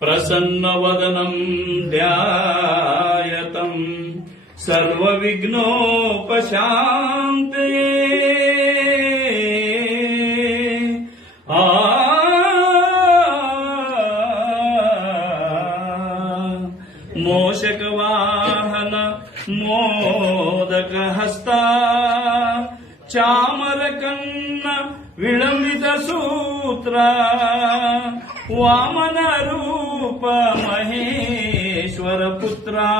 प्रसन्नवदनं ध्यायतम् सर्वविघ्नोपशान्तये। आ। मोषकवाहन मोदकहस्ता चामरकन्न विलंबित सूत्रा वामन रूप महेश्वर पुत्रा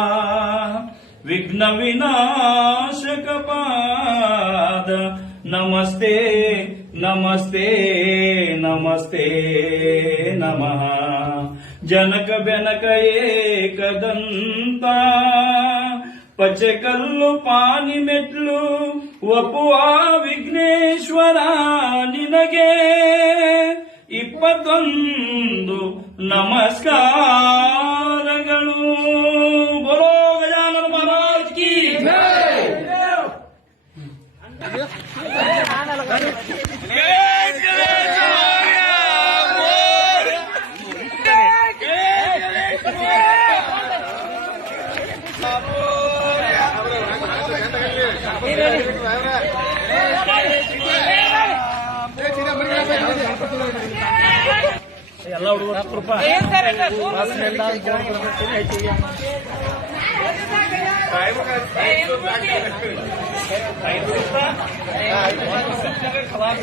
विघ्न विनाशक पाद नमस्ते नमस्ते नमस्ते नमः। जनक जनक एकदन्ता ಪಚಕಲ್ಲು ಪಾನಿ ಮೆಟ್ಲು ಒಪ್ಪುವ ವಿಘ್ನೇಶ್ವರ ನಿನಗೆ ಇಪ್ಪತ್ತೊಂದು ನಮಸ್ಕಾರಗಳು ಬೋಲೋ ಗಜಾನನ ಮಹಾರಾಜ್ ಕಿ ಎಲ್ಲ ಹುಡುಗರು ಹತ್ತು ರೂಪಾಯಿ ಐದು ರೂಪಾಯಿ